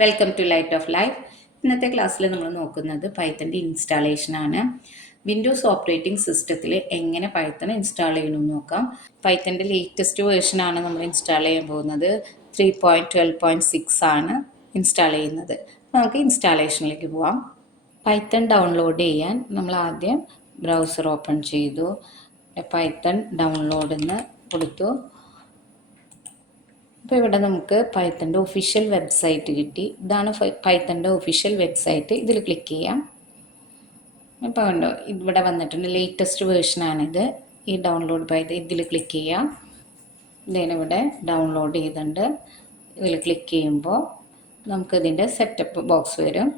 Welcome to light of life. ഇന്നത്തെ ക്ലാസ്സിൽ നമ്മൾ നോക്കുന്നത് പൈത്തൻ്റെ ഇൻസ്റ്റാളേഷനാണ്. വിൻഡോസ് ഓപ്പറേറ്റിംഗ് സിസ്റ്റത്തിൽ എങ്ങനെ പൈത്തൺ ഇൻസ്റ്റാൾ ചെയ്യണമെന്ന് നോക്കാം. പൈത്തൻ്റെ ലേറ്റസ്റ്റ് വേർഷനാണ് നമ്മൾ ഇൻസ്റ്റാൾ ചെയ്യാൻ പോകുന്നത്. 3.12.6 ആണ് ഇൻസ്റ്റാൾ ചെയ്യുന്നത്. നമുക്ക് ഇൻസ്റ്റാളേഷനിലേക്ക് പോവാം. പൈത്തൺ ഡൗൺലോഡ് ചെയ്യാൻ നമ്മൾ ആദ്യം ബ്രൗസർ ഓപ്പൺ ചെയ്തു. പൈത്തൺ ഡൗൺലോഡിന് കൊടുത്തു. അപ്പോൾ ഇവിടെ നമുക്ക് പൈത്തൻ്റെ ഒഫീഷ്യൽ വെബ്സൈറ്റ് കിട്ടി. ഇതാണ് പൈത്തൻ്റെ ഒഫീഷ്യൽ വെബ്സൈറ്റ്. ഇതിൽ ക്ലിക്ക് ചെയ്യാം. ഇപ്പോൾ കണ്ടോ, ഇവിടെ വന്നിട്ടുണ്ട്. ലേറ്റസ്റ്റ് വേർഷനാണിത്. ഈ ഡൗൺലോഡ് പൈത്തൺ ഇതിൽ ക്ലിക്ക് ചെയ്യാം. ഇതിനിവിടെ ഡൗൺലോഡ് ചെയ്തിട്ടുണ്ട്. ഇതിൽ ക്ലിക്ക് ചെയ്യുമ്പോൾ നമുക്കിതിൻ്റെ സെറ്റപ്പ് ബോക്സ് വരും.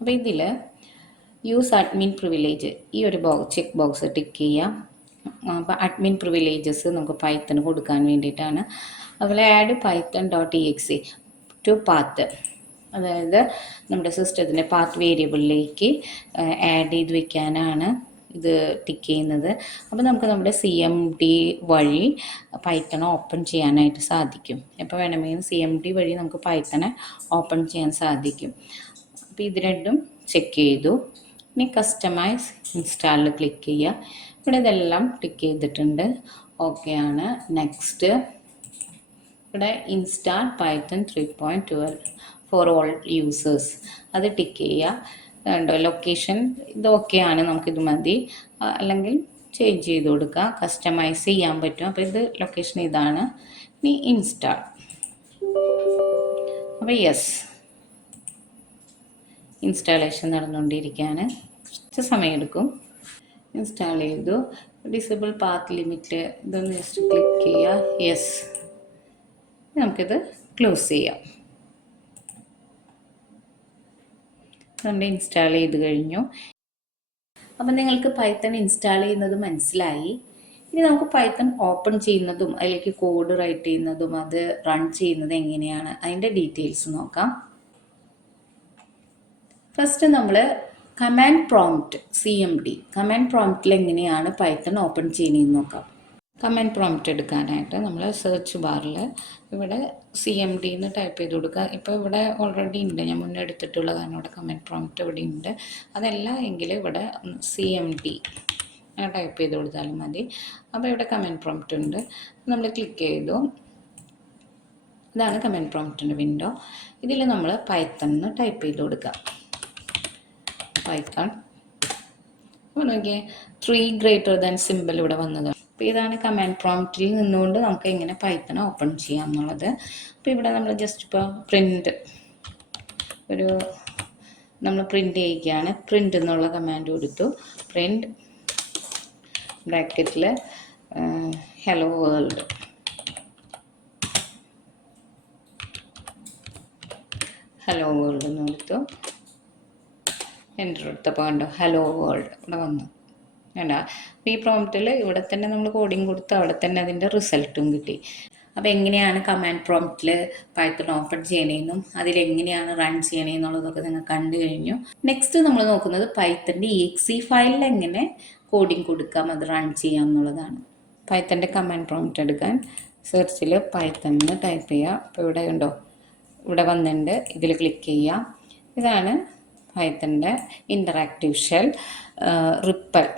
അപ്പോൾ ഇതിൽ യൂസ് അഡ്മിൻ പ്രിവിലേജ് ഈ ഒരു ചെക്ക് ബോക്സ് ടിക്ക് ചെയ്യാം. അപ്പോൾ അഡ്മിൻ പ്രിവിലേജസ് നമുക്ക് പൈത്തൺ കൊടുക്കാൻ വേണ്ടിയിട്ടാണ്. അതുപോലെ ആഡ് python.exe ടു പാത്ത്, അതായത് നമ്മുടെ സിസ്റ്റത്തിൻ്റെ പാത്ത് വേരിയബിളിലേക്ക് ആഡ് ചെയ്ത് വയ്ക്കാനാണ് ഇത് ടിക്ക് ചെയ്യുന്നത്. അപ്പോൾ നമുക്ക് നമ്മുടെ CMD വഴി പൈത്തൺ ഓപ്പൺ ചെയ്യാനായിട്ട് സാധിക്കും. എപ്പോൾ വേണമെങ്കിലും CMD വഴി നമുക്ക് പൈത്തണെ ഓപ്പൺ ചെയ്യാൻ സാധിക്കും. അപ്പോൾ ഇത് രണ്ടും ചെക്ക് ചെയ്തു. ഇനി കസ്റ്റമൈസ് ഇൻസ്റ്റാളിൽ ക്ലിക്ക് ചെയ്യുക. ഇവിടെ ഇതെല്ലാം ടിക്ക് ചെയ്തിട്ടുണ്ട്. ഓക്കെ ആണ്. നെക്സ്റ്റ് ഇവിടെ install Python 3.12 for all users അത് ടിക്ക് ചെയ്യുക. കണ്ടോ, ലൊക്കേഷൻ ഇത് ഓക്കെ ആണ്, നമുക്കിത് മതി. അല്ലെങ്കിൽ ചേഞ്ച് ചെയ്ത് കൊടുക്കുക, കസ്റ്റമൈസ് ചെയ്യാൻ പറ്റും. അപ്പോൾ ഇത് ലൊക്കേഷൻ ഇതാണ്. ഇനി ഇൻസ്റ്റാൾ. അപ്പോൾ യെസ്, ഇൻസ്റ്റാളേഷൻ നടന്നുകൊണ്ടിരിക്കുകയാണ്. കുറച്ച് സമയമെടുക്കും. ഇൻസ്റ്റാൾ ചെയ്തു. ഡിസേബിൾ പാത്ത് ലിമിറ്റ് ഇതൊന്ന് ജസ്റ്റ് ക്ലിക്ക് ചെയ്യുക. യെസ്, നമുക്കിത് ക്ലോസ് ചെയ്യാം. നമ്മൾ ഇൻസ്റ്റാൾ ചെയ്ത് കഴിഞ്ഞു. അപ്പം നിങ്ങൾക്ക് പൈത്തൺ ഇൻസ്റ്റാൾ ചെയ്യുന്നത് മനസ്സിലായി. ഇനി നമുക്ക് പൈത്തൺ ഓപ്പൺ ചെയ്യുന്നതും അതിലേക്ക് കോഡ് റൈറ്റ് ചെയ്യുന്നതും അത് റൺ ചെയ്യുന്നത് എങ്ങനെയാണ് അതിൻ്റെ ഡീറ്റെയിൽസ് നോക്കാം. ഫസ്റ്റ് നമ്മൾ കമാൻഡ് പ്രോംപ്റ്റ് CMD കമാൻഡ് പ്രോംപ്റ്റിൽ എങ്ങനെയാണ് പൈത്തൺ ഓപ്പൺ ചെയ്യുന്നതെന്ന് നോക്കാം. കമാൻഡ് പ്രോംപ്റ്റ് എടുക്കാനായിട്ട് നമ്മൾ സെർച്ച് ബാറിൽ ഇവിടെ CMD എന്ന് ടൈപ്പ് ചെയ്ത് കൊടുക്കുക. ഇപ്പോൾ ഇവിടെ ഓൾറെഡി ഉണ്ട്, ഞാൻ മുന്നേ എടുത്തിട്ടുള്ള കാരണം ഇവിടെ കമാൻഡ് പ്രോംപ്റ്റ് ഇവിടെ ഉണ്ട്. അതല്ല എങ്കിൽ ഇവിടെ CMD ടൈപ്പ് ചെയ്ത് കൊടുത്താലും മതി. അപ്പോൾ ഇവിടെ കമാൻഡ് പ്രോംപ്റ്റ് ഉണ്ട്. നമ്മൾ ക്ലിക്ക് ചെയ്തു. ഇതാണ് കമാൻഡ് പ്രോംപ്റ്റിൻ്റെ വിൻഡോ. ഇതിൽ നമ്മൾ പൈത്തൺ എന്ന് ടൈപ്പ് ചെയ്ത് കൊടുക്കുക. പൈത്തൺ അപ്പോൾ നോക്കിയേ 3 സിമ്പിൾ ഇവിടെ വന്നത്. അപ്പോൾ ഇതാണ് കമാൻഡ് പ്രോംപ്റ്റിൽ നിന്നുകൊണ്ട് നമുക്ക് എങ്ങനെ പൈത്തൺ ഓപ്പൺ ചെയ്യാം എന്നുള്ളത്. അപ്പോൾ ഇവിടെ നമ്മൾ ജസ്റ്റ് ഇപ്പോൾ നമ്മൾ പ്രിൻ്റ് ചെയ്യുകയാണ്. പ്രിൻ്റ് എന്നുള്ള കമാൻഡ് കൊടുത്തു. പ്രിൻ്റ് ബ്രാക്കറ്റിൽ ഹലോ വേൾഡ് എന്ന് കൊടുത്തു. എൻ്റർ എടുത്തപ്പോൾ കണ്ടോ ഹലോ വേൾഡ് ഇവിടെ വന്നു. വേണ്ട, അപ്പോൾ ഈ പ്രോംപ്റ്റിൽ ഇവിടെ തന്നെ നമ്മൾ കോഡിങ് കൊടുത്ത് അവിടെ തന്നെ അതിൻ്റെ റിസൾട്ടും കിട്ടി. അപ്പോൾ എങ്ങനെയാണ് കമാൻഡ് പ്രോംപ്റ്റിൽ പൈത്തൺ ഓപ്പൺ ചെയ്യണമെന്നും അതിലെങ്ങനെയാണ് റൺ ചെയ്യണമെന്നുള്ളതൊക്കെ നിങ്ങൾ കണ്ടു കഴിഞ്ഞു. നെക്സ്റ്റ് നമ്മൾ നോക്കുന്നത് പൈത്തൻ്റെ EXE ഫയലിൽ എങ്ങനെ കോഡിങ് കൊടുക്കാം, അത് റൺ ചെയ്യാം എന്നുള്ളതാണ്. പൈത്തൻ്റെ കമാൻഡ് പ്രോംപ്റ്റ് എടുക്കാൻ സെർച്ചിൽ പൈത്തൺ എന്ന് ടൈപ്പ് ചെയ്യുക. അപ്പോൾ ഇവിടെ ഉണ്ടോ, ഇവിടെ വന്നിട്ടുണ്ട്. ഇതിൽ ക്ലിക്ക് ചെയ്യുക. ഇതാണ് പൈത്തൻ്റെ interactive shell, REPL,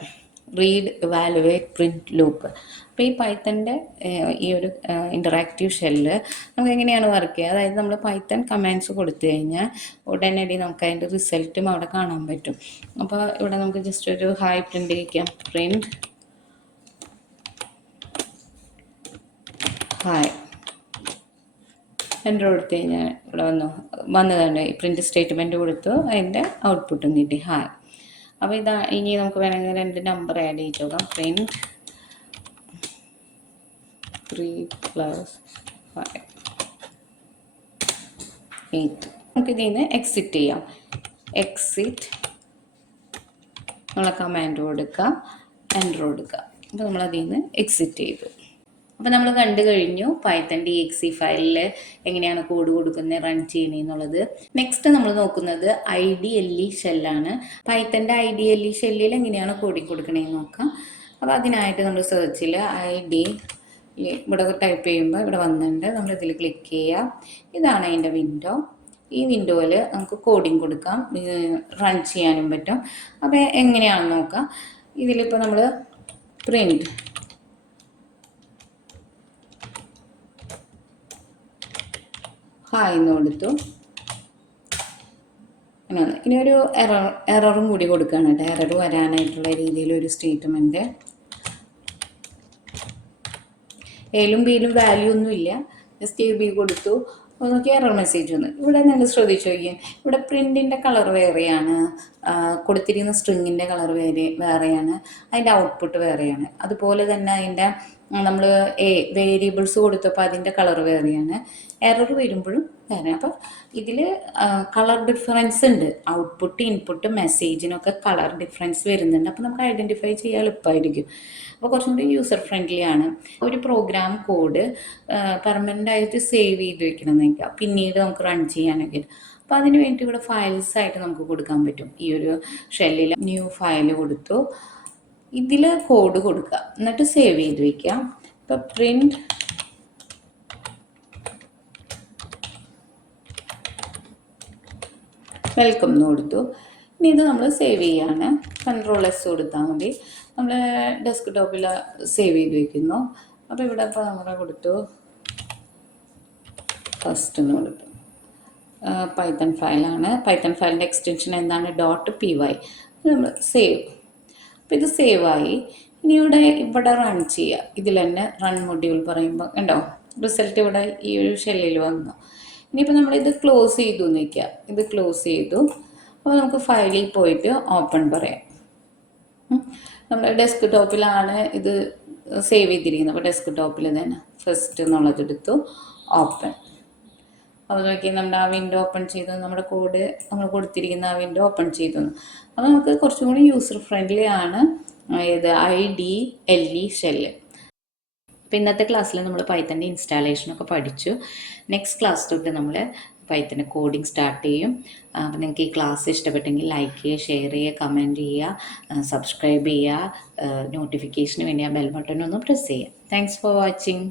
read, evaluate, print, loop. അപ്പോൾ ഈ പൈത്തൻ്റെ ഈ ഒരു ഇൻ്ററാക്റ്റീവ് ഷെല്ല് നമുക്ക് എങ്ങനെയാണ് വർക്ക് ചെയ്യുക, അതായത് നമ്മൾ പൈത്തൺ കമാൻഡ്സ് കൊടുത്തു കഴിഞ്ഞാൽ ഉടനടി നമുക്ക് അതിൻ്റെ റിസൾട്ടും അവിടെ കാണാൻ പറ്റും. അപ്പോൾ ഇവിടെ നമുക്ക് ജസ്റ്റ് ഒരു ഹായ് പ്രിൻ്റ് ചെയ്യിക്കാം. പ്രിൻറ്റ് ഹായ് എൻ്റർ കൊടുത്തു കഴിഞ്ഞാൽ ഇവിടെ വന്നതാണ്. ഈ പ്രിൻ്റ് സ്റ്റേറ്റ്മെൻറ്റ് കൊടുത്തു, അതിൻ്റെ ഔട്ട്പുട്ടും കിട്ടി ഹായ്. അപ്പോൾ ഇനി നമുക്ക് വേണമെങ്കിൽ 2 നമ്പർ ആഡ് ചെയ്ത് നോക്കാം. പ്രിൻറ്റ് 3 + 5 8. നമുക്കിതിൽ നിന്ന് എക്സിറ്റ് ചെയ്യാം. എക്സിറ്റ് നമ്മളെ കമാൻഡ് കൊടുക്കുക, എൻ്റർ കൊടുക്കുക. അപ്പോൾ നമ്മളതിൽ നിന്ന് എക്സിറ്റ് ചെയ്തു. അപ്പോൾ നമ്മൾ കണ്ടു കഴിഞ്ഞു പൈത്തൻ്റെ EXE ഫയലിൽ എങ്ങനെയാണ് കോഡ് കൊടുക്കുന്നത്, റൺ ചെയ്യുന്നതെന്നുള്ളത്. നെക്സ്റ്റ് നമ്മൾ നോക്കുന്നത് IDLE ഷെല്ലാണ്. പൈത്തൻ്റെ IDLE ഷെല്ലിൽ എങ്ങനെയാണ് കോഡിങ് കൊടുക്കണമെന്ന് നോക്കാം. അപ്പോൾ അതിനായിട്ട് നമ്മൾ സെർച്ചിൽ IDLE ഇവിടെ ടൈപ്പ് ചെയ്യുമ്പോൾ ഇവിടെ വന്നിട്ടുണ്ട്, നമ്മൾ ഇതിൽ ക്ലിക്ക് ചെയ്യുക. ഇതാണ് അതിൻ്റെ വിൻഡോ. ഈ വിൻഡോയിൽ നമുക്ക് കോഡിങ് കൊടുക്കാം, റൺ ചെയ്യാനും പറ്റും. അപ്പോൾ എങ്ങനെയാണെന്ന് നോക്കാം. ഇതിലിപ്പോൾ നമ്മൾ പ്രിൻറ്റ് ഹായ് എന്ന് കൊടുത്തു. ഇനി ഒരു എററും കൂടി കൊടുക്കുകയാണ് കേട്ടോ. എറർ വരാനായിട്ടുള്ള രീതിയിലൊരു സ്റ്റേറ്റ്മെൻറ്റ്. എയിലും ബിയിലും വാല്യൂ ഒന്നുമില്ല, ജസ്റ്റ് ബി കൊടുത്തു. അപ്പോൾ നോക്കി എറർ മെസ്സേജ് വന്നു. ഇവിടെ നിങ്ങൾ ശ്രദ്ധിച്ചു നോക്കിയാൽ ഇവിടെ പ്രിൻറ്റിൻ്റെ കളർ വേറെയാണ്, കൊടുത്തിരിക്കുന്ന സ്ട്രിങ്ങിൻ്റെ കളർ വേറെയാണ്, അതിൻ്റെ ഔട്ട്പുട്ട് വേറെയാണ്. അതുപോലെ തന്നെ അതിൻ്റെ നമ്മൾ വേരിയബിൾസ് കൊടുത്തപ്പോൾ അതിൻ്റെ കളർ വേറെയാണ്. എറർ വരുമ്പോഴും വേറെ. അപ്പോൾ ഇതിൽ കളർ ഡിഫറൻസ് ഉണ്ട്. ഔട്ട്പുട്ട് ഇൻപുട്ട് മെസ്സേജിനൊക്കെ കളർ ഡിഫറൻസ് വരുന്നുണ്ട്. അപ്പോൾ നമുക്ക് ഐഡൻറ്റിഫൈ ചെയ്യാൻ എളുപ്പമായിരിക്കും. അപ്പോൾ കുറച്ചും കൂടി യൂസർ ഫ്രണ്ട്ലി ആണ്. ഒരു പ്രോഗ്രാം കോഡ് പെർമനൻ്റ് ആയിട്ട് സേവ് ചെയ്ത് വെക്കണം എന്നൊക്കെ പിന്നീട് നമുക്ക് റൺ ചെയ്യാനൊക്കെ. അപ്പോൾ അതിന് വേണ്ടി ഇവിടെ ഫയൽസ് ആയിട്ട് നമുക്ക് കൊടുക്കാൻ പറ്റും. ഈ ഒരു ഷെല്ലിൽ ന്യൂ ഫയൽ കൊടുത്തു, ഇതിൽ കോഡ് കൊടുക്കുക, എന്നിട്ട് സേവ് ചെയ്ത് വയ്ക്കുക. ഇപ്പോൾ പ്രിൻറ്റ് വെൽക്കം എന്ന് കൊടുത്തു. ഇനി ഇത് നമ്മൾ സേവ് ചെയ്യാണ്. Ctrl+S കൊടുത്താൽ മതി. നമ്മൾ ഡെസ്ക് ടോപ്പിൽ സേവ് ചെയ്ത് വയ്ക്കുന്നു. അപ്പോൾ ഇവിടെ ഇപ്പോൾ നമ്മൾ കൊടുത്തു ഫസ്റ്റ് എന്ന് കൊടുത്തു. പൈത്തൺ ഫയലാണ്. പൈത്തൺ ഫയലിൻ്റെ എക്സ്റ്റൻഷൻ എന്താണ്? .py. നമ്മൾ സേവ്. അപ്പോൾ ഇത് സേവായി. ഇനി ഇവിടെ റൺ ചെയ്യുക. ഇതിൽ തന്നെ റൺ മൊഡ്യൂൾ പറയുമ്പോൾ കണ്ടോ റിസൾട്ട് ഇവിടെ ഈ ഒരു ഷെല്ലിൽ വന്നു. ഇനിയിപ്പോൾ നമ്മളിത് ക്ലോസ് ചെയ്തു എന്ന് വയ്ക്കുക. ഇത് ക്ലോസ് ചെയ്തു. അപ്പോൾ നമുക്ക് ഫയലിൽ പോയിട്ട് ഓപ്പൺ പറയാം. നമ്മൾ ഡെസ്ക് ടോപ്പിലാണ് ഇത് സേവ് ചെയ്തിരിക്കുന്നത്. അപ്പോൾ ഡെസ്ക് ടോപ്പിൽ തന്നെ ഫസ്റ്റ് എന്നുള്ളതെടുത്തു ഓപ്പൺ. അപ്പോൾ നോക്കി നമ്മുടെ ആ വിൻഡോ ഓപ്പൺ ചെയ്തു. നമ്മുടെ കോഡ് നമ്മൾ കൊടുത്തിരിക്കുന്ന ആ വിൻഡോ ഓപ്പൺ ചെയ്തു. അപ്പോൾ നമുക്ക് കുറച്ചും കൂടി യൂസർ ഫ്രണ്ട്ലി ആണ് ഇത് IDLE ഷെല്ല്. അപ്പോൾ ഇന്നത്തെ ക്ലാസ്സിൽ നമ്മൾ പൈത്തൻ്റെ ഇൻസ്റ്റാളേഷനൊക്കെ പഠിച്ചു. നെക്സ്റ്റ് ക്ലാസ് തൊട്ട് നമ്മൾ പൈത്തൻ്റെ കോഡിങ് സ്റ്റാർട്ട് ചെയ്യും. അപ്പോൾ നിങ്ങൾക്ക് ഈ ക്ലാസ് ഇഷ്ടപ്പെട്ടെങ്കിൽ ലൈക്ക് ചെയ്യുക, ഷെയർ ചെയ്യുക, കമൻറ്റ് ചെയ്യുക, സബ്സ്ക്രൈബ് ചെയ്യുക, നോട്ടിഫിക്കേഷന് വേണ്ടി ആ ബെൽ ബട്ടൺ ഒന്ന് പ്രസ് ചെയ്യുക. Thanks for watching.